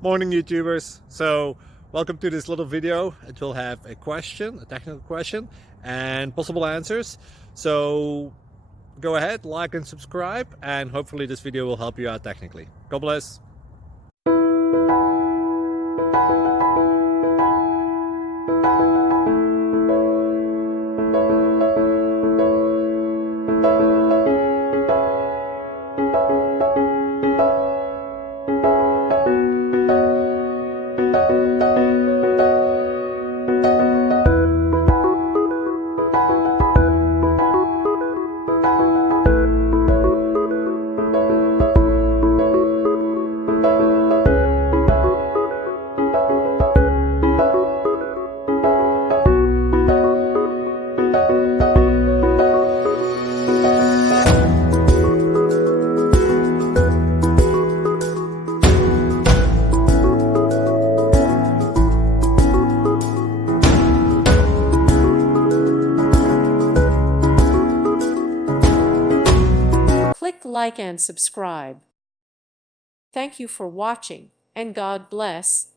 Morning YouTubers. So welcome to this little video. It will have a question, a technical question, and possible answers. So go ahead, like and subscribe, and hopefully this video will help you out technically. God bless. Click like and subscribe. Thank you for watching, and God bless.